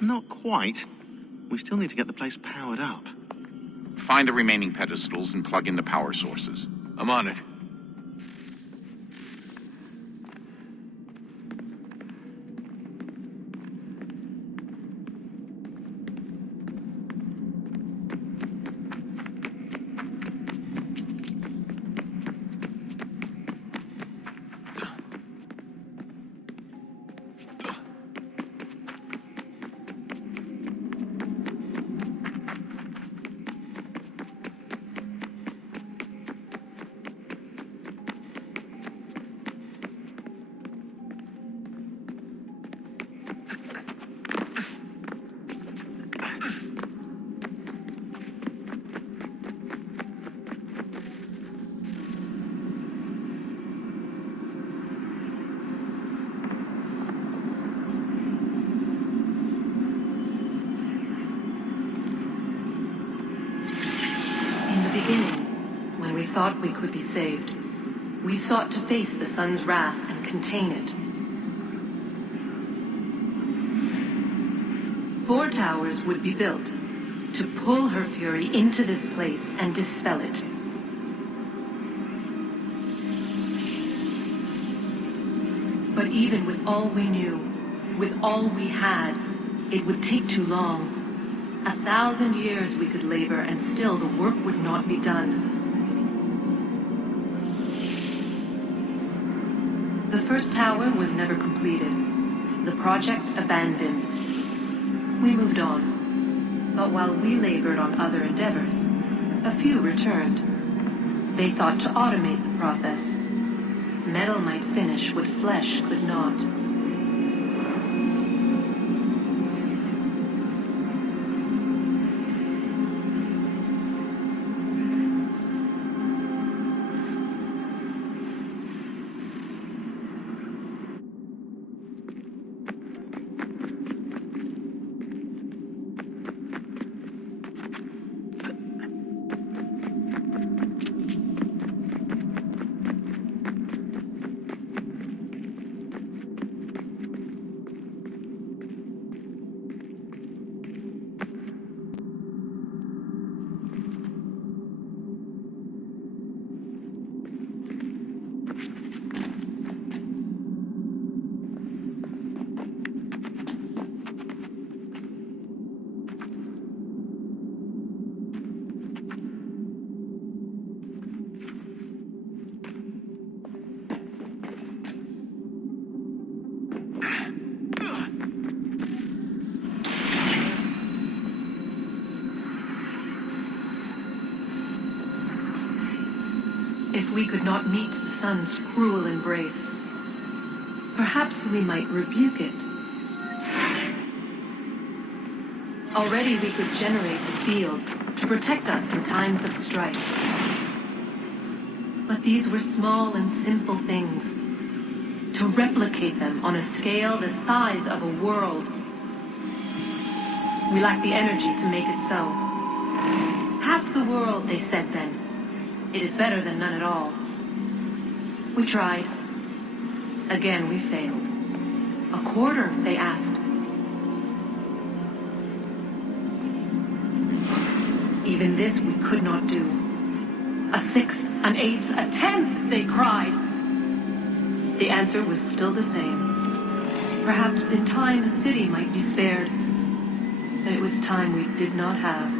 Not quite. We still need to get the place powered up. Find the remaining pedestals and plug in the power sources. I'm on it. When we thought we could be saved, we sought to face the sun's wrath and contain it. 4 towers would be built to pull her fury into this place and dispel it. But even with all we knew, with all we had, it would take too long. 1,000 years we could labor, and still the work would not be done. The first tower was never completed. The project abandoned. We moved on. But while we labored on other endeavors, a few returned. They thought to automate the process. Metal might finish what flesh could not. If we could not meet the sun's cruel embrace, perhaps we might rebuke it. Already we could generate the fields to protect us in times of strife. But these were small and simple things. To replicate them on a scale the size of a world, we lack the energy to make it so. Half the world, they said then. It is better than none at all. We tried. Again, we failed. A quarter, they asked. Even this we could not do. A sixth, an eighth, a tenth, they cried. The answer was still the same. Perhaps in time a city might be spared. But it was time we did not have.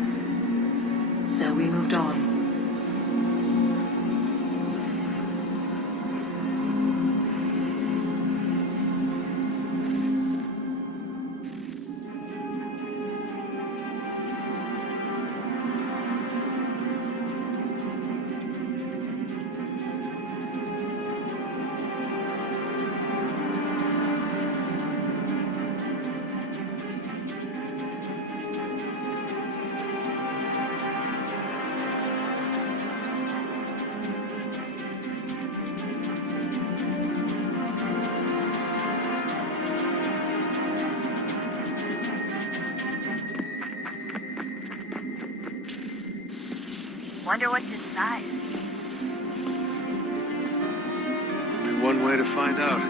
So we moved on. Wonder what's inside. Only one way to find out.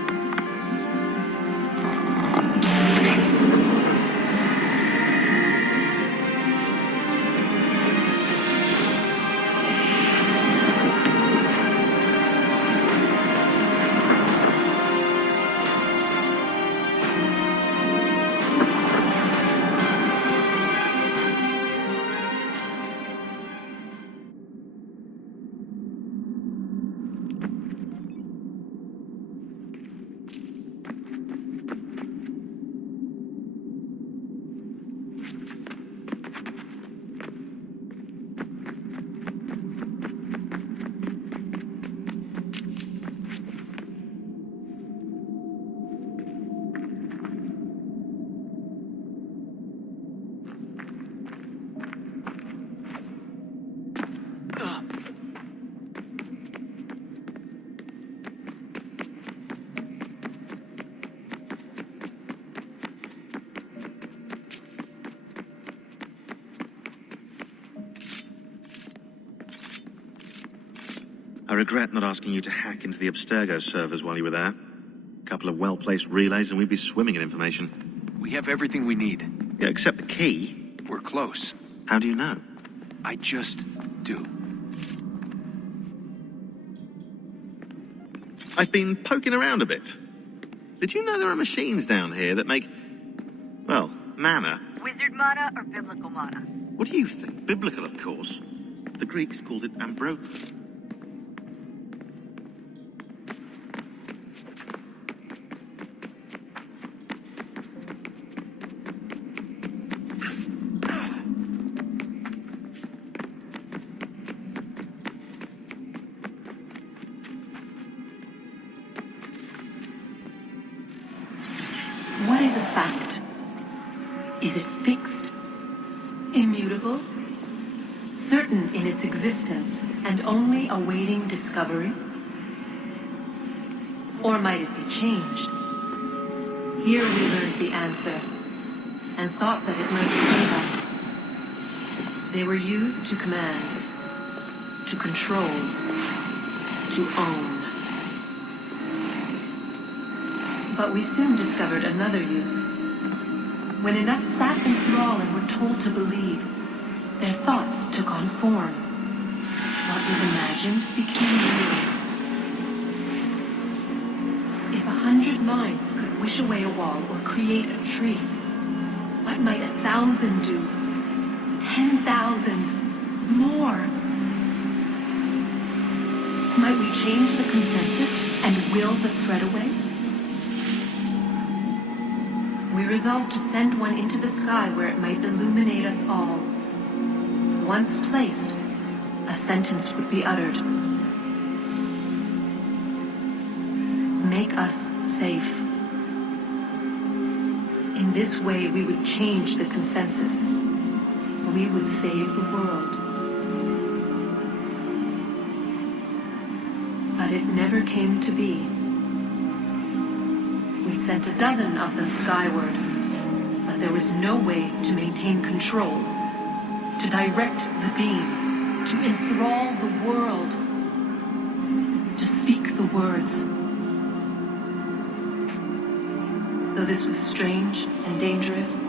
regret not asking you to hack into the Abstergo servers while you were there. A couple of well-placed relays and we'd be swimming in information. We have everything we need. Yeah, except the key. We're close. How do you know? I just do. I've been poking around a bit. Did you know there are machines down here that make, well, mana? Wizard mana or biblical mana? What do you think? Biblical, of course. The Greeks called it ambrosia. What is a fact? Is it fixed? Immutable? Certain in its existence and only awaiting discovery? Or might it be changed? Here we learned the answer and thought that it might save us. They were used to command, to control, to own. But we soon discovered another use. When enough sat in thrall and were told to believe, their thoughts took on form. What was imagined became real. If 100 minds could wish away a wall or create a tree, what might 1,000 do? 10,000? More? Might we change the consensus and will the thread away? We resolved to send one into the sky where it might illuminate us all. Once placed, a sentence would be uttered. Make us safe. In this way, we would change the consensus. We would save the world. But it never came to be. We sent a dozen of them skyward, but there was no way to maintain control, to direct the beam, to enthrall the world, to speak the words. Though this was strange and dangerous,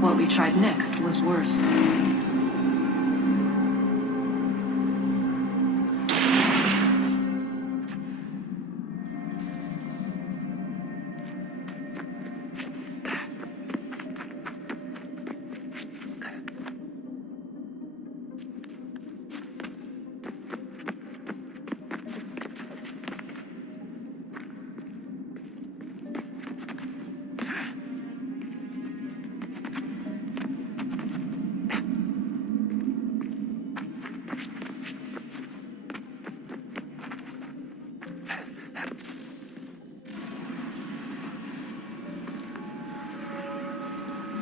what we tried next was worse.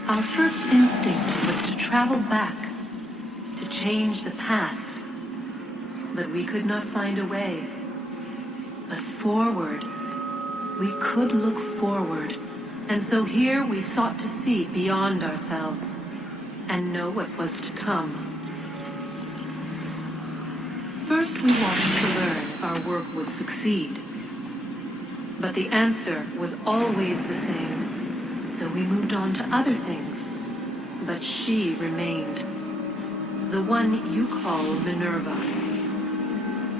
Our first instinct was to travel back, to change the past. But we could not find a way. But forward, we could look forward. And so here we sought to see beyond ourselves and know what was to come. First we wanted to learn if our work would succeed. But the answer was always the same. So we moved on to other things. But she remained. The one you call Minerva.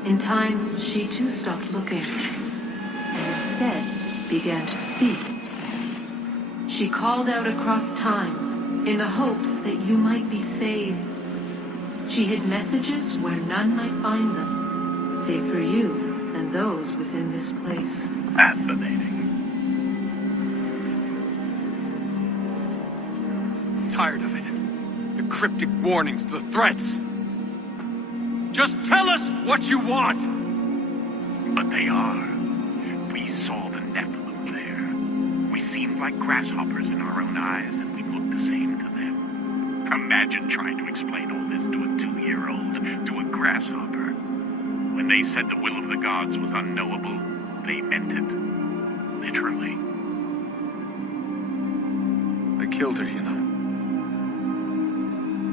In time, she too stopped looking. And instead began to speak. She called out across time in the hopes that you might be saved. She hid messages where none might find them, save for you and those within this place. Fascinating. Tired of it. The cryptic warnings, the threats. Just tell us what you want! But they are. We saw the Nephilim there. We seemed like grasshoppers in our own eyes, and we looked the same to them. Imagine trying to explain all this to a 2-year-old, to a grasshopper. When they said the will of the gods was unknowable, they meant it. Literally. I killed her, you know.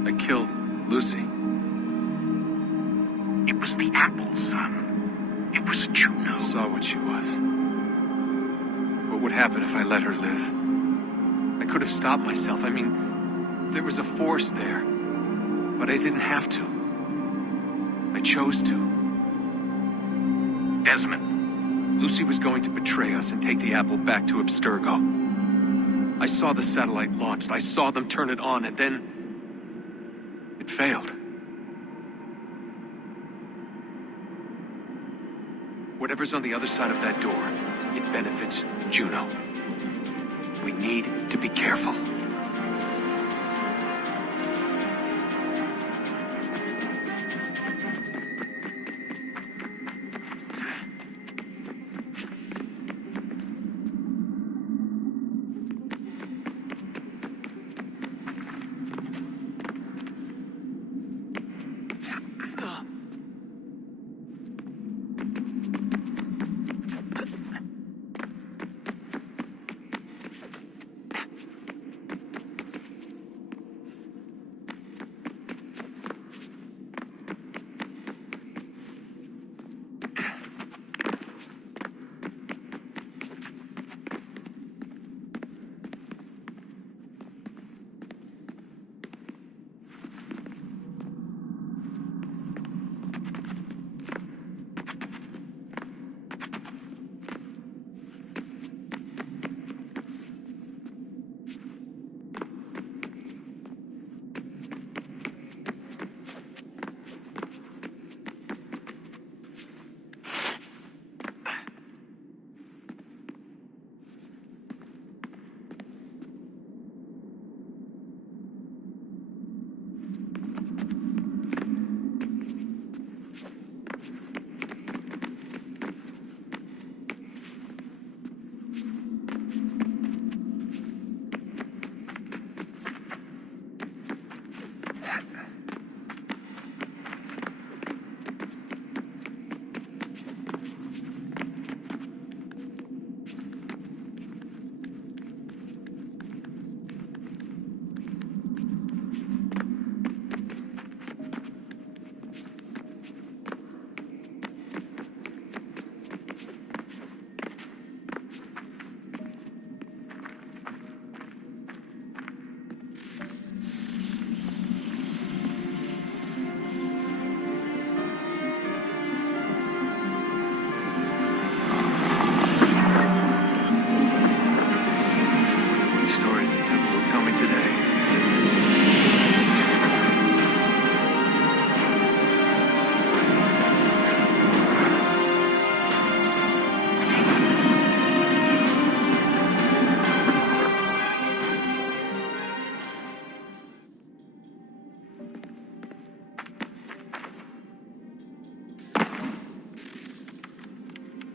I killed Lucy. It was the apples, son. It was Juno. I saw what she was. What would happen if I let her live? I could have stopped myself. I mean, there was a force there. But I didn't have to. I chose to. Desmond, Lucy was going to betray us and take the apple back to Abstergo. I saw the satellite launched. I saw them turn it on, and then it failed. Whatever's on the other side of that door, it benefits Juno. We need to be careful.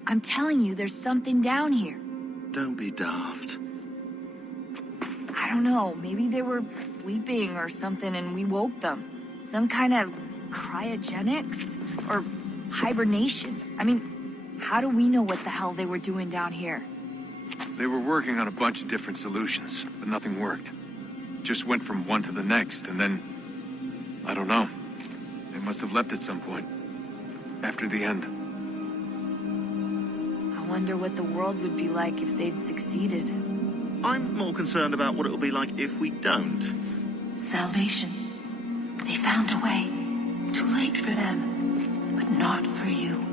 I'm telling you, there's something down here. Don't be daft. I don't know, maybe they were sleeping or something and we woke them. Some kind of cryogenics? Or hibernation? I mean, how do we know what the hell they were doing down here? They were working on a bunch of different solutions, but nothing worked. Just went from one to the next, and then... I don't know. They must have left at some point. After the end. I wonder what the world would be like if they'd succeeded. I'm more concerned about what it'll be like if we don't. Salvation. They found a way. Too late for them, but not for you.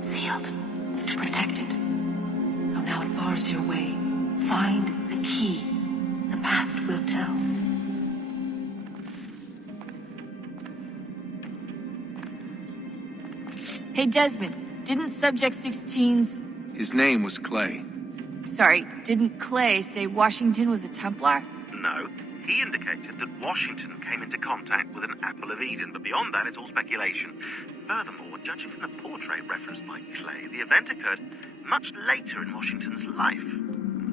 Sealed, protected. So now it bars your way. Find the key. The past will tell. Hey, Desmond, didn't Subject 16's... His name was Clay. Sorry, didn't Clay say Washington was a Templar? No. He indicated that Washington came into contact with an Apple of Eden, but beyond that, it's all speculation. Furthermore, judging from the portrait referenced by Clay, the event occurred much later in Washington's life.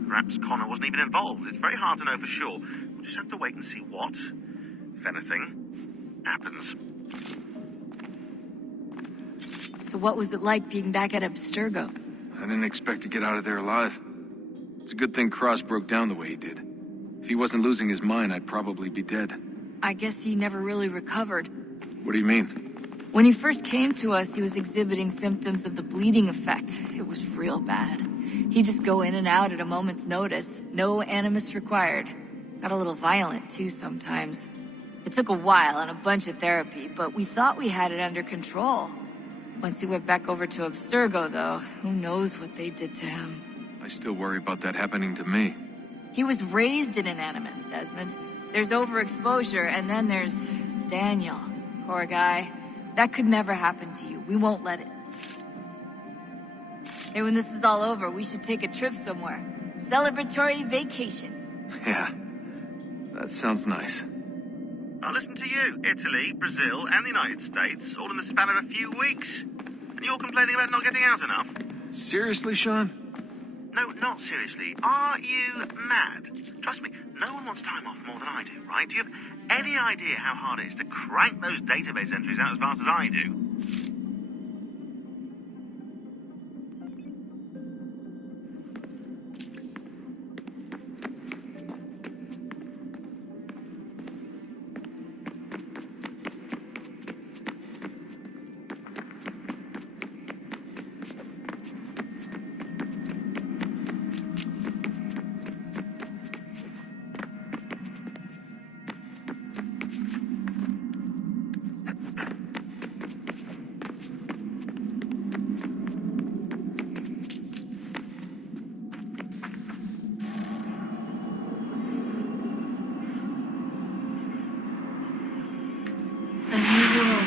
Perhaps Connor wasn't even involved. It's very hard to know for sure. We'll just have to wait and see what, if anything, happens. So what was it like being back at Abstergo? I didn't expect to get out of there alive. It's a good thing Cross broke down the way he did. If he wasn't losing his mind, I'd probably be dead. I guess he never really recovered. What do you mean? When he first came to us, he was exhibiting symptoms of the bleeding effect. It was real bad. He'd just go in and out at a moment's notice. No animus required. Got a little violent, too, sometimes. It took a while and a bunch of therapy, but we thought we had it under control. Once he went back over to Abstergo, though, who knows what they did to him. I still worry about that happening to me. He was raised in an animus, Desmond. There's overexposure, and then there's Daniel. Poor guy. That could never happen to you. We won't let it. Hey, when this is all over, we should take a trip somewhere. Celebratory vacation. Yeah, that sounds nice. I'll listen to you. Italy, Brazil, and the United States, all in the span of a few weeks. And you're complaining about not getting out enough? Seriously, Sean? No, not seriously. Are you mad? Trust me, no one wants time off more than I do, right? Do you have any idea how hard it is to crank those database entries out as fast as I do?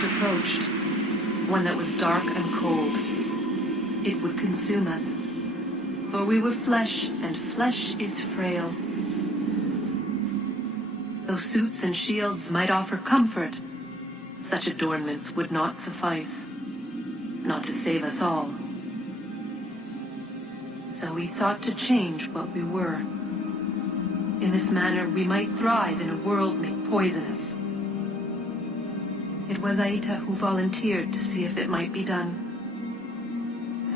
Approached, one that was dark and cold. It would consume us, for we were flesh, and flesh is frail. Though suits and shields might offer comfort, such adornments would not suffice, not to save us all. So we sought to change what we were. In this manner, we might thrive in a world made poisonous. It was Aita who volunteered to see if it might be done.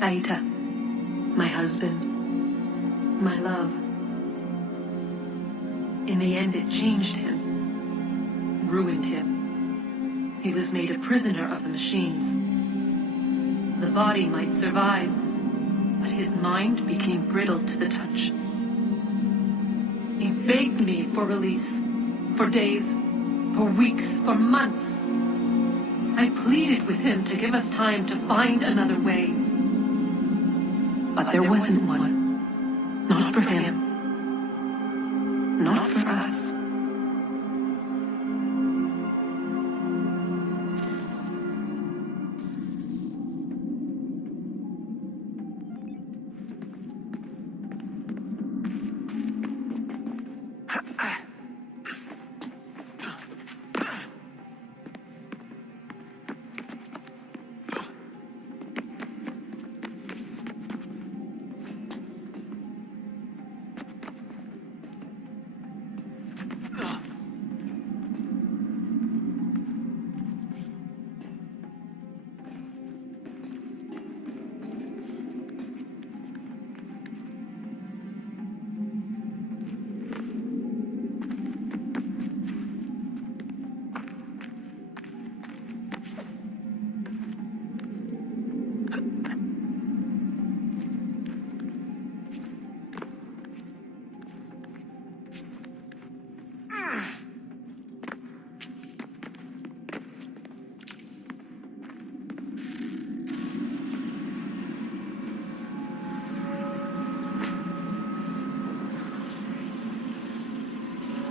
Aita, my husband, my love. In the end, it changed him, ruined him. He was made a prisoner of the machines. The body might survive, but his mind became brittle to the touch. He begged me for release, for days, for weeks, for months. I pleaded with him to give us time to find another way. But there wasn't one. Not for him. Not for us.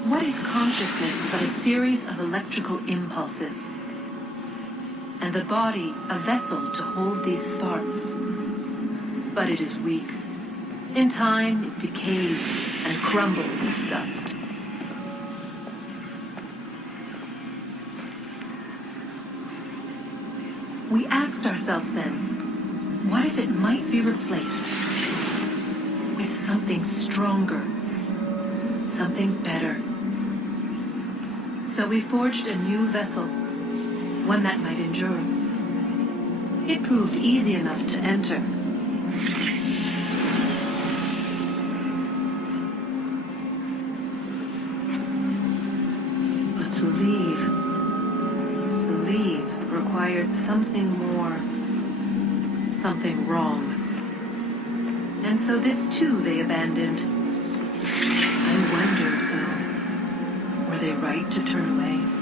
What is consciousness but a series of electrical impulses? And the body a vessel to hold these sparks. But it is weak. In time, it decays and crumbles into dust. We asked ourselves then, what if it might be replaced with something stronger, something better? So we forged a new vessel, one that might endure. It proved easy enough to enter. But to leave required required something more. Something wrong. And so this too they abandoned. I wondered, though, were they right to turn away?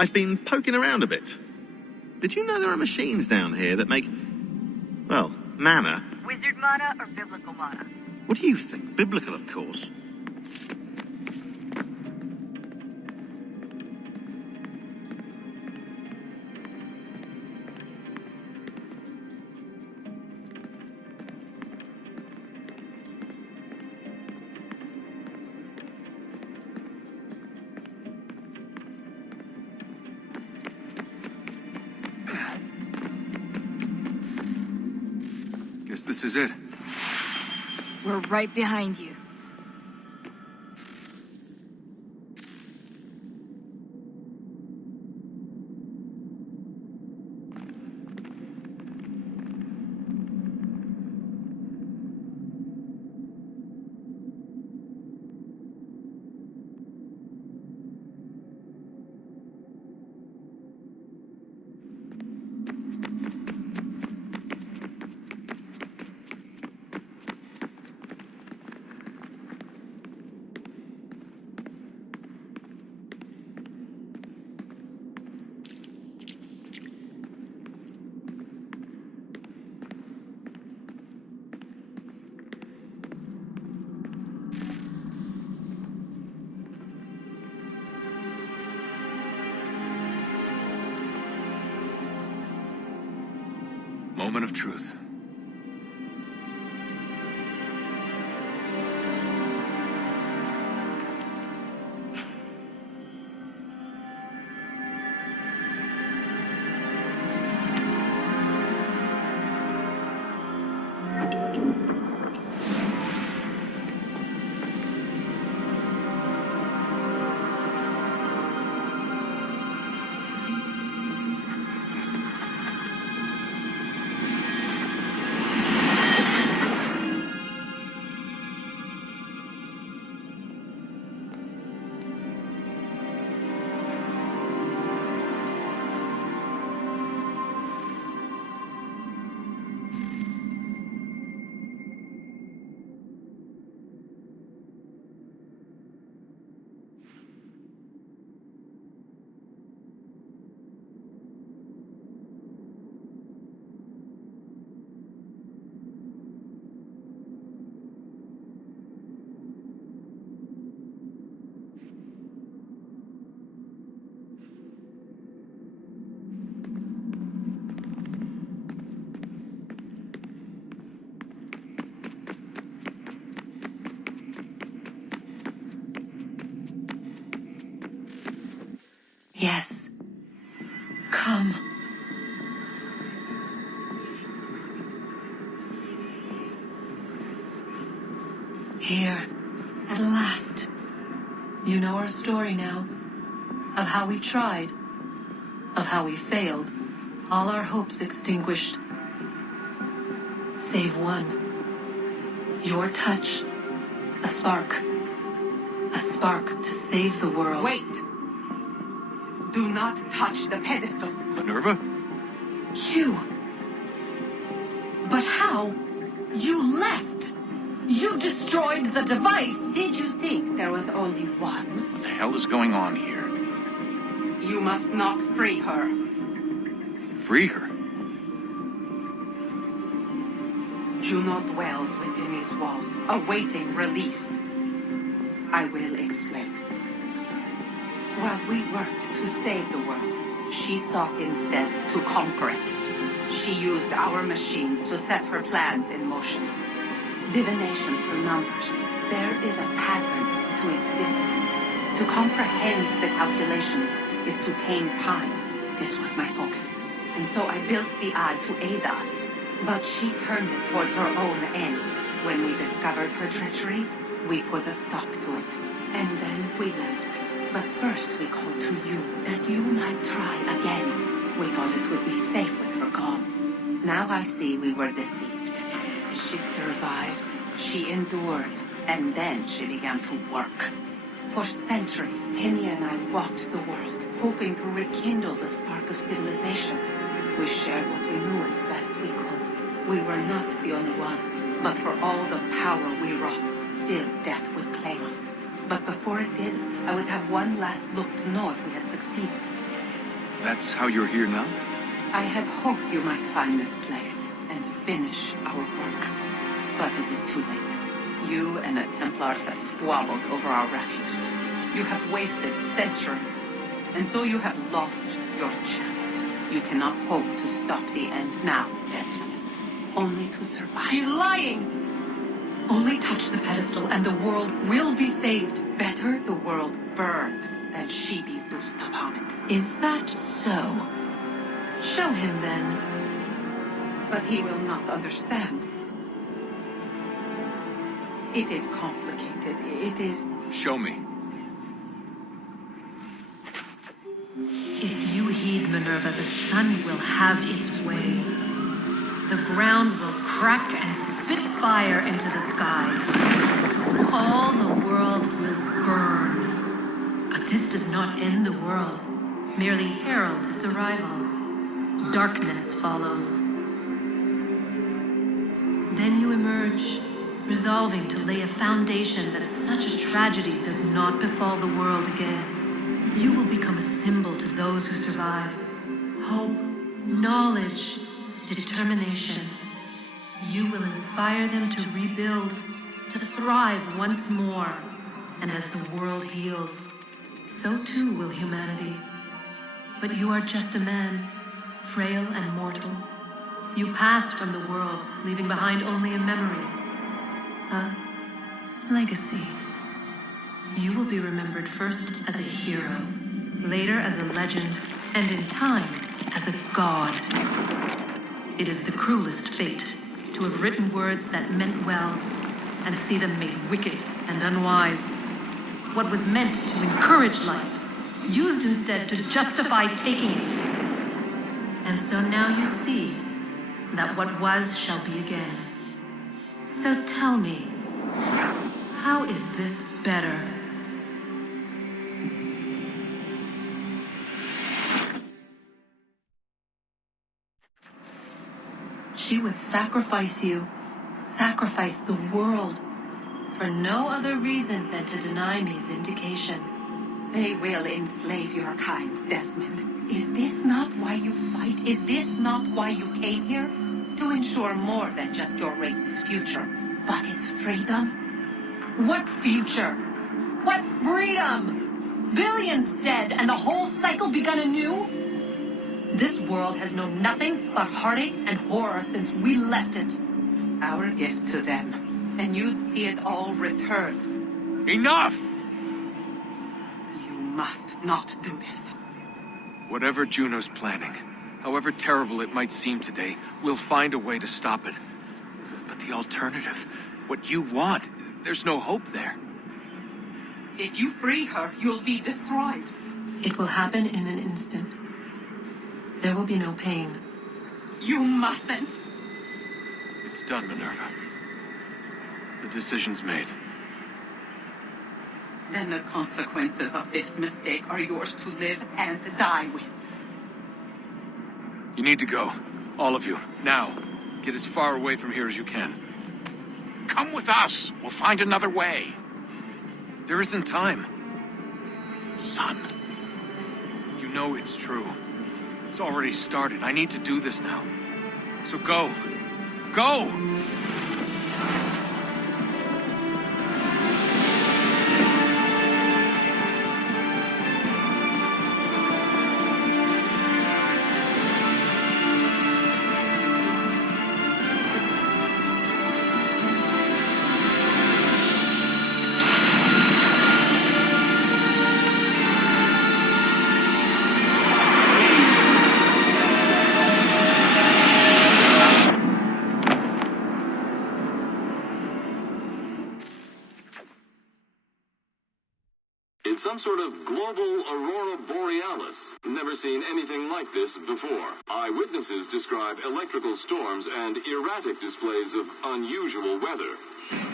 I've been poking around a bit. Did you know there are machines down here that make, well, mana? Wizard mana or biblical mana? What do you think? Biblical, of course. Guess this is it. We're right behind you. Moment of truth. Yes. Come. Here, at last. You know our story now. Of how we tried. Of how we failed. All our hopes extinguished. Save one. Your touch. A spark. A spark to save the world. Wait! Do not touch the pedestal. Minerva? You. But how? You left. You destroyed the device. Did you think there was only one? What the hell is going on here? You must not free her. Free her? Juno dwells within these walls, awaiting release. I will explain. While we worked to save the world, she sought instead to conquer it. She used our machines to set her plans in motion. Divination through numbers. There is a pattern to existence. To comprehend the calculations is to tame time. This was my focus. And so I built the eye to aid us. But she turned it towards her own ends. When we discovered her treachery, we put a stop to it. And then we left. But first we called to you, that you might try again. We thought it would be safe with her gone. Now I see we were deceived. She survived, she endured, and then she began to work. For centuries, Tinia and I walked the world, hoping to rekindle the spark of civilization. We shared what we knew as best we could. We were not the only ones, but for all the power we wrought, still death would claim us. But before it did, I would have one last look to know if we had succeeded. That's how you're here now? I had hoped you might find this place and finish our work. But it is too late. You and the Templars have squabbled over our refuse. You have wasted centuries, and so you have lost your chance. You cannot hope to stop the end now, Desmond. Only to survive. She's lying! Only touch the pedestal and the world will be saved. Better the world burn than she be loosed upon it. Is that so? Show him then. But he will not understand. It is complicated. It is... Show me. If you heed Minerva, the sun will have its way. The ground will crack and spit fire into the skies. All the world will burn. But this does not end the world, merely heralds its arrival. Darkness follows. Then you emerge, resolving to lay a foundation that such a tragedy does not befall the world again. You will become a symbol to those who survive. Hope, knowledge, determination. You will inspire them to rebuild, to thrive once more. And as the world heals, so too will humanity. But you are just a man, frail and mortal. You pass from the world, leaving behind only a memory. A legacy. You will be remembered first as a hero, later as a legend, and in time, as a god. It is the cruelest fate to have written words that meant well and see them made wicked and unwise. What was meant to encourage life, used instead to justify taking it. And so now you see that what was shall be again. So tell me, how is this better? She would sacrifice you, sacrifice the world, for no other reason than to deny me vindication. They will enslave your kind, Desmond. Is this not why you fight? Is this not why you came here? To ensure more than just your race's future, but its freedom? What future? What freedom? Billions dead and the whole cycle begun anew? This world has known nothing but heartache and horror since we left it. Our gift to them, and you'd see it all returned. Enough! You must not do this. Whatever Juno's planning, however terrible it might seem today, we'll find a way to stop it. But the alternative, what you want, there's no hope there. If you free her, you'll be destroyed. It will happen in an instant. There will be no pain. You mustn't. It's done, Minerva. The decision's made. Then the consequences of this mistake are yours to live and die with. You need to go. All of you. Now. Get as far away from here as you can. Come with us. We'll find another way. There isn't time. Son. You know it's true. It's already started. I need to do this now. So go. Go! It's some sort of global aurora borealis. Never seen anything like this before. Eyewitnesses describe electrical storms and erratic displays of unusual weather.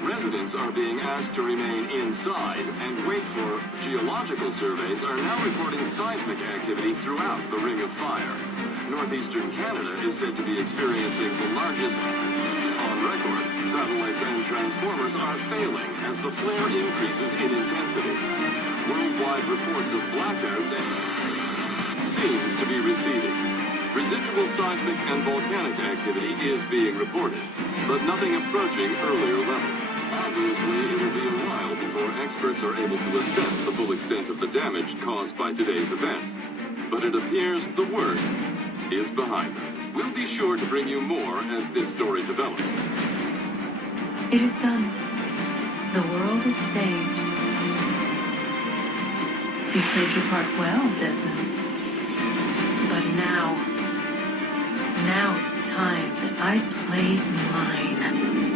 Residents are being asked to remain inside and wait for geological surveys are now reporting seismic activity throughout the Ring of Fire. Northeastern Canada is said to be experiencing the largest on record. Satellites and transformers are failing as the flare increases in intensity. Worldwide reports of blackouts seems to be receding. Residual seismic and volcanic activity is being reported, but nothing approaching earlier levels. Obviously, it'll be a while before experts are able to assess the full extent of the damage caused by today's event. But it appears the worst is behind us. We'll be sure to bring you more as this story develops. It is done. The world is saved. You played your part well, Desmond. But now it's time that I played mine.